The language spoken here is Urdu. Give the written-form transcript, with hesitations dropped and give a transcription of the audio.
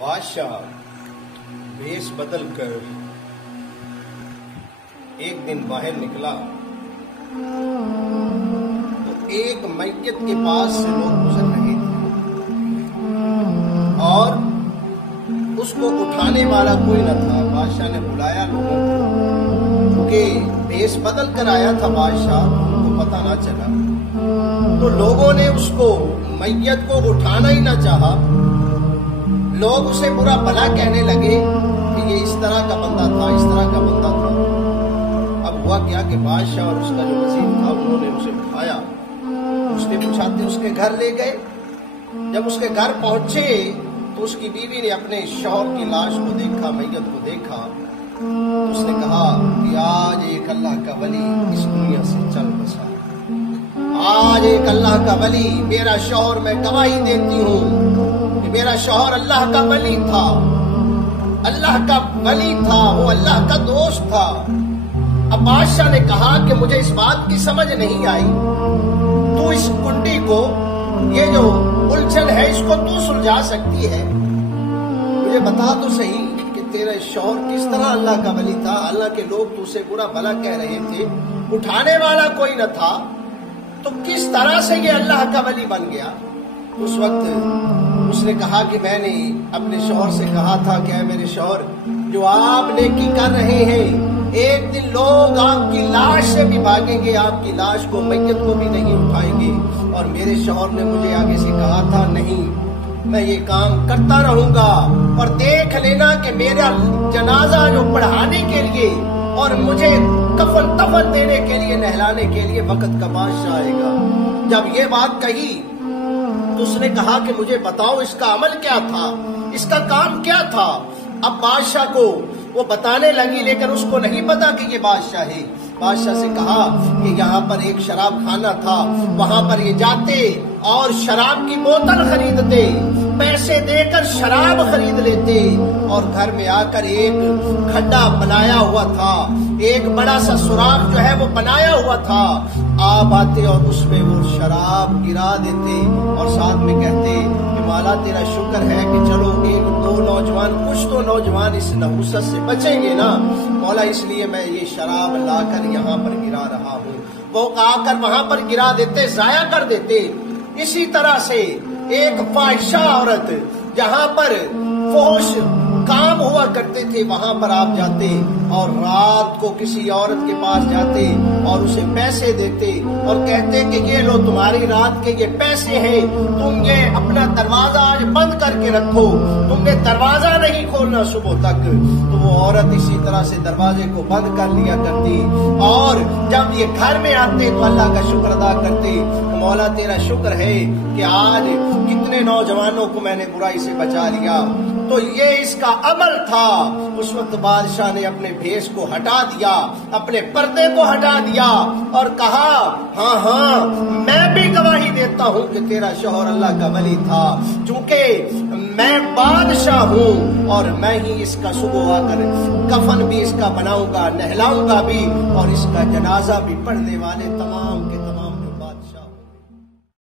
بادشاہ بھیس بدل کر ایک دن باہر نکلا تو ایک میت کے پاس سے لوگ گزر رہے تھے اور اس کو اٹھانے والا کوئی نہ تھا۔ بادشاہ نے بلایا لوگوں کو، کیونکہ بھیس بدل کر آیا تھا بادشاہ، ان کو پتہ نہ چلا، تو لوگوں نے اس کو میت کو اٹھانا ہی نہ چاہا۔ لوگ اسے برا بھلا کہنے لگے کہ یہ اس طرح کا بندہ تھا، اس طرح کا بندہ تھا۔ اب ہوا کیا کہ بادشاہ اور اس کا جو وزیر تھا انہوں نے اسے اٹھایا، اس نے پوچھاتے اس کے گھر لے گئے۔ جب اس کے گھر پہنچے تو اس کی بیوی نے اپنے شوہر کی لاش کو دیکھا، میت کو دیکھا، تو اس نے کہا کہ آج ایک اللہ کا ولی اس دنیا سے چل بسا، آج ایک اللہ کا ولی، میرا شوہر، میں گواہی دیتی ہوں کہ میرا شوہر اللہ کا ولی تھا، اللہ کا ولی تھا، وہ اللہ کا دوست تھا۔ اب بادشاہ نے کہا کہ مجھے اس بات کی سمجھ نہیں آئی، تو اس کنڈی کو، یہ جو الجھن ہے، اس کو تو سلجھا سکتی ہے، مجھے بتا تو صحیح کہ تیرا شوہر کس طرح اللہ کا ولی تھا، اللہ کے لوگ تو اسے برا بھلا کہہ رہے تھے، اٹھانے والا کوئی نہ تھا، تو کس طرح سے یہ اللہ کا ولی بن گیا؟ اس وقت اس نے کہا کہ میں نے اپنے شوہر سے کہا تھا کہ اے میرے شوہر، جو آپ نیکی کر رہے ہیں، ایک دن لوگ آپ کی لاش سے بھی بھاگیں گے، آپ کی لاش کو، میت کو بھی نہیں اٹھائیں گے۔ اور میرے شوہر نے مجھے آگے سے کہا تھا نہیں، میں یہ کام کرتا رہوں گا، اور دیکھ لینا کہ میرا جنازہ جو پڑھانے کے لیے اور مجھے کفن تفن دینے کے لیے، نہلانے کے لیے وقت کا بادشاہ آئے گا۔ جب یہ بات کہی تو اس نے کہا کہ مجھے بتاؤ اس کا عمل کیا تھا، اس کا کام کیا تھا۔ اب بادشاہ کو وہ بتانے لگی، لیکن اس کو نہیں پتا کہ یہ بادشاہ ہے۔ بادشاہ سے کہا کہ یہاں پر ایک شراب خانہ تھا، وہاں پر یہ جاتے اور شراب کی بوتل خریدتے، پیسے دے کر شراب خرید لیتے، اور گھر میں آ کر ایک کھڈا بنایا ہوا تھا، ایک بڑا سا سوراخ جو ہے وہ بنایا ہوا تھا، آپ آتے اور اس میں وہ شراب گرا دیتے اور ساتھ میں کہتے کہ مولا تیرا شکر ہے کہ چلو ایک دو نوجوان، کچھ تو نوجوان اس نحوست سے بچیں گے نا مولا، اس لیے میں یہ شراب لا کر یہاں پر گرا رہا ہوں۔ وہ آ کر وہاں پر گرا دیتے، ضائع کر دیتے۔ اسی طرح سے ایک فاحشہ عورت، جہاں پر فحش کام ہوا کرتے تھے، وہاں پر آپ جاتے اور رات کو کسی عورت کے پاس جاتے اور اسے پیسے دیتے اور کہتے کہ یہ لو تمہاری رات کے یہ پیسے ہیں، تم یہ اپنا دروازہ آج بند کر کے رکھو، تم نے دروازہ نہیں کھولنا صبح تک۔ تو وہ عورت اسی طرح سے دروازے کو بند کر لیا کرتی، اور جب یہ گھر میں آتے تو اللہ کا شکر ادا کرتے، مولا تیرا شکر ہے کہ آج کتنے نوجوانوں کو میں نے برائی سے بچا لیا۔ تو یہ اس کا عمل تھا۔ اس وقت بادشاہ نے اپنے بھیس کو ہٹا دیا، اپنے پردے کو ہٹا دیا اور کہا ہاں ہاں میں بھی گواہی دیتا ہوں کہ تیرا شوہر اللہ کا ولی تھا، چونکہ میں بادشاہ ہوں اور میں ہی اس کا صبح آ کر کفن بھی اس کا بناؤں گا، نہلاؤں گا بھی، اور اس کا جنازہ بھی پڑھنے والے تمام